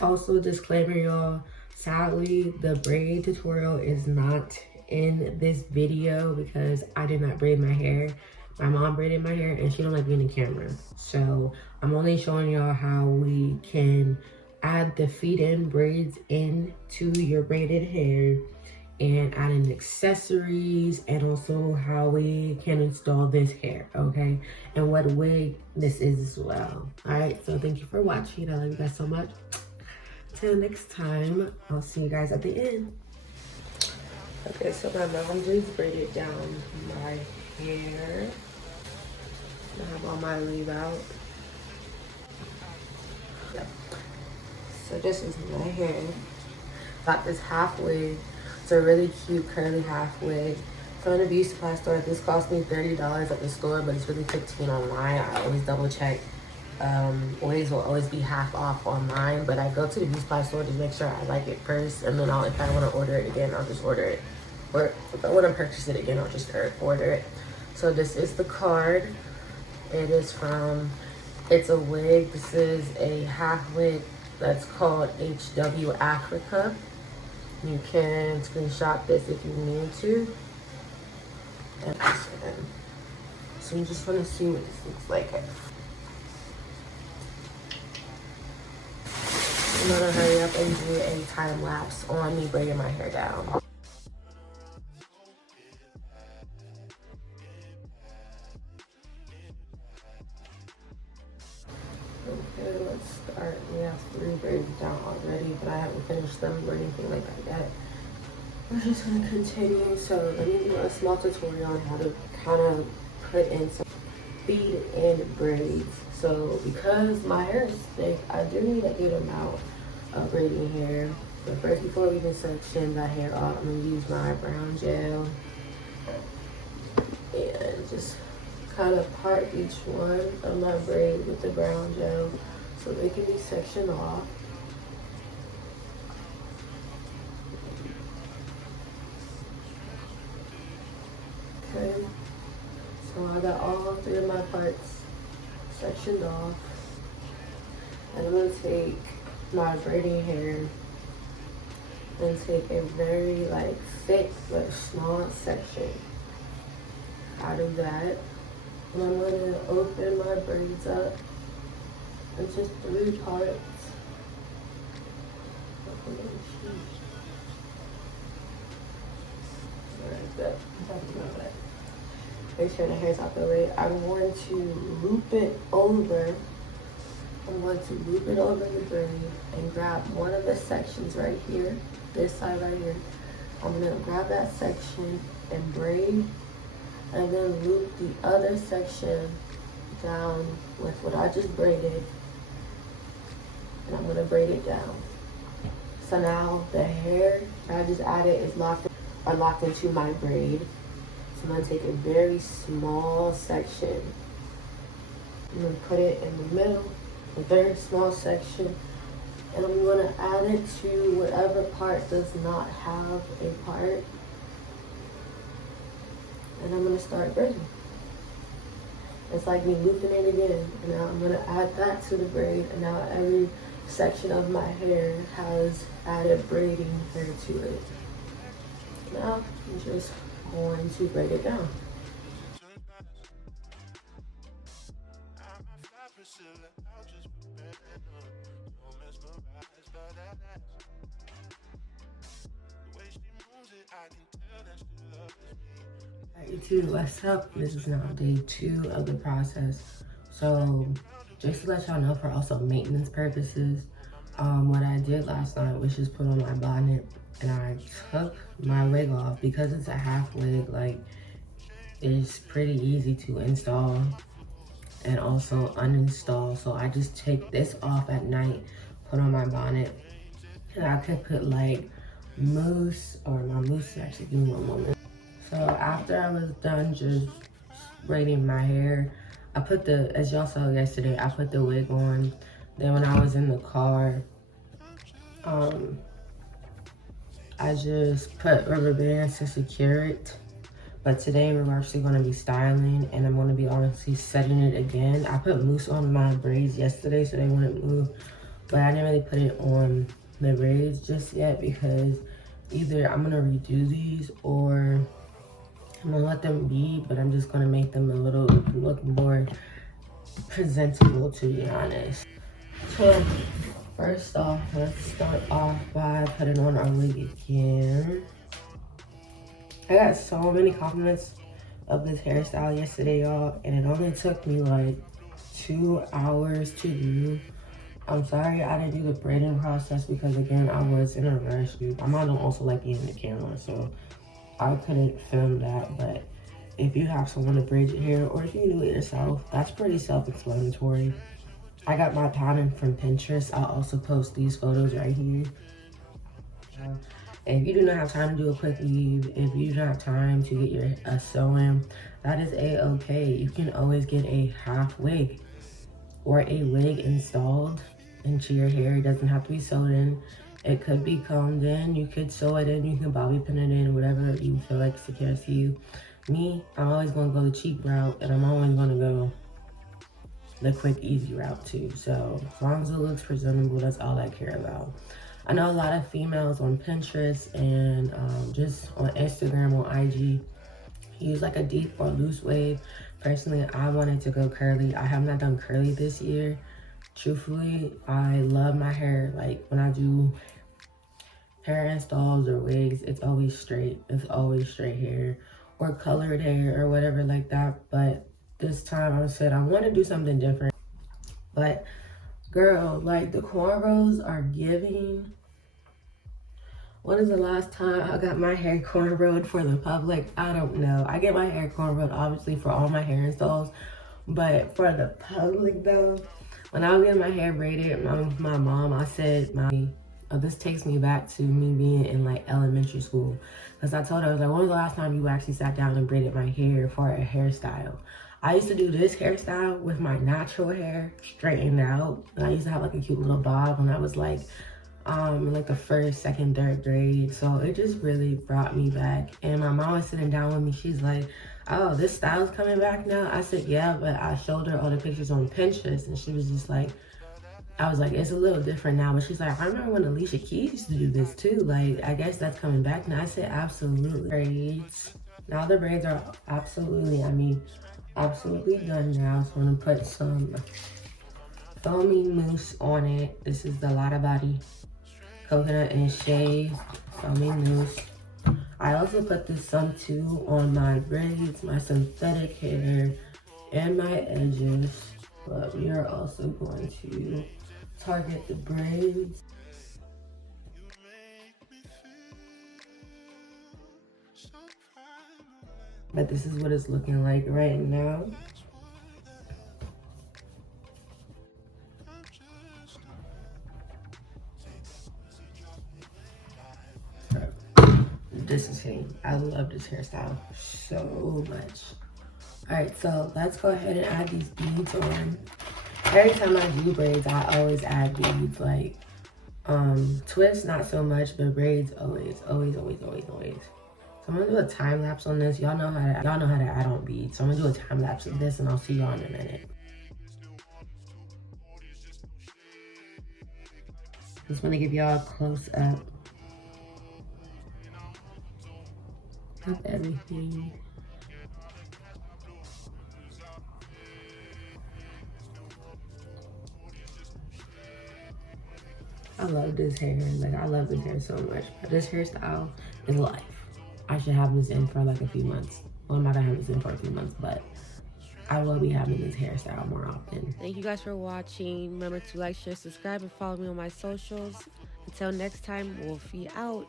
Also, disclaimer, y'all, sadly the braid tutorial is not in this video because I did not braid my hair. My mom braided my hair and she don't like being in camera, so I'm only showing y'all how we can add the feed-in braids into your braided hair and adding accessories, and also how we can install this hair, okay, and what wig this is as well. All right, so thank you for watching. I love you guys so much. Till next time, I'll see you guys at the end. Okay, so my mom just braided down my hair. I have all my leave out. Yep. So this is my hair. Got this half wig. It's a really cute curly half wig. From the beauty supply store. This cost me $30 at the store, but it's really $15 online. I always double check. Wigs will always be half off online, but I go to the beauty supply store to make sure I like it first, and then if I want to order it again, I'll just order it. Or if I want to purchase it again, I'll just order it. So this is the card. It is from, it's a wig. This is a half wig that's called HW Africa. You can screenshot this if you need to. And so you just want to see what this looks like. I'm gonna hurry up and do a time lapse on me braiding my hair down. Okay, let's start. We have 3 braids down already, but I haven't finished them or anything like that yet. We're just gonna continue. So let me do a small tutorial on how to kind of put in some feed-in braids. So because my hair is thick, I do need a good amount of braiding hair. But first, before we even section the hair off, I'm gonna use my brown gel and just kind of part each one of my braid with the brown gel so they can be sectioned off. Okay, so I got all 3 of my parts sectioned off, and I'm gonna take my braiding hair and take a very thick but small section out of that. And I'm gonna open my braids up into 3 parts. Make sure the hair's out the way. I'm going to loop it over. I'm going to loop it over the braid and grab one of the sections right here, this side right here. I'm gonna grab that section and braid, and then loop the other section down with what I just braided, and I'm gonna braid it down. So now the hair that I just added is locked into my braid. So I'm gonna take a very small section. I'm gonna put it in the middle, a very small section, and I'm gonna add it to whatever part does not have a part. And I'm gonna start braiding. It's like me looping it again. And now I'm gonna add that to the braid, and now every section of my hair has added braiding hair to it. Now I'm just going to braid it down. YouTube, what's up? This is now day 2 of the process. So just to let y'all know, for also maintenance purposes, what I did last night was just put on my bonnet, and I took my wig off. Because it's a half wig, it's pretty easy to install and also uninstall. So I just take this off at night, put on my bonnet, and I could put mousse, or my mousse, actually, give me one moment. So after I was done just braiding my hair, I put as y'all saw yesterday, I put the wig on. Then when I was in the car, I just put rubber bands to secure it. But today we're actually going to be styling, and I'm going to be honestly setting it again. I put mousse on my braids yesterday so they wouldn't move. but I didn't really put it on the braids just yet because either I'm gonna redo these or I'm gonna let them be, but I'm just gonna make them a little look more presentable, to be honest. So first off, let's start off by putting on our wig again. I got so many compliments of this hairstyle yesterday, y'all, and it only took me like 2 hours to do. I'm sorry I didn't do the braiding process because, again, I was in a rush. My mom don't also like being in the camera, so I couldn't film that. But if you have someone to braid your hair, or if you do it yourself, that's pretty self-explanatory. I got my pattern from Pinterest. I'll also post these photos right here. And if you do not have time to do a quick weave, if you don't have time to get your sew-in, that is a-okay. You can always get a half wig or a wig installed into your hair. It doesn't have to be sewed in. It could be combed in. You could sew it in. You can bobby pin it in, whatever you feel like secures to you. Me, I'm always going to go the cheap route, and I'm always going to go the quick, easy route too. So as long as it looks presentable, that's all I care about. I know a lot of females on Pinterest and just on Instagram, on IG, use like a deep or loose wave. Personally, I wanted to go curly. I have not done curly this year. Truthfully, I love my hair. Like when I do hair installs or wigs, it's always straight. It's always straight hair or colored hair or whatever like that. But this time I said I want to do something different. But girl, like the cornrows are giving. When is the last time I got my hair cornrowed for the public? I don't know. I get my hair cornrowed obviously for all my hair installs, but for the public though, when I was getting my hair braided, my mom, I said, this takes me back to me being in like elementary school. Because I told her, I was like, when was the last time you actually sat down and braided my hair for a hairstyle? I used to do this hairstyle with my natural hair straightened out. And I used to have like a cute little bob when I was like like the first, second, third grade. So it just really brought me back. And my mom was sitting down with me. She's like, oh, this style's coming back now? I said, yeah, but I showed her all the pictures on Pinterest and she was just like, I was like, it's a little different now. But she's like, I remember when Alicia Keys used to do this too. Like, I guess that's coming back now. I said, absolutely. Braids. Now the braids are absolutely done now. So I'm gonna put some foamy mousse on it. This is the Lotta Body Coconut and Shea foamy mousse. I also put this some too on my braids, my synthetic hair, and my edges. But we are also going to target the braids. But this is what it's looking like right now. This is hitting. I love this hairstyle so much. Alright, so let's go ahead and add these beads on. Every time I do braids, I always add beads. Like, twists, not so much, but braids, always. So I'm gonna do a time lapse on this. Y'all know how to add on beads. So I'm gonna do a time lapse of this and I'll see y'all in a minute. Just wanna give y'all a close up of everything. I love this hair. Like, I love this hair so much. But this hairstyle is life. I should have this in for like a few months. Well, I'm not gonna have this in for a few months, but I will be having this hairstyle more often. Thank you guys for watching. Remember to like, share, subscribe, and follow me on my socials. Until next time, Wolfie out.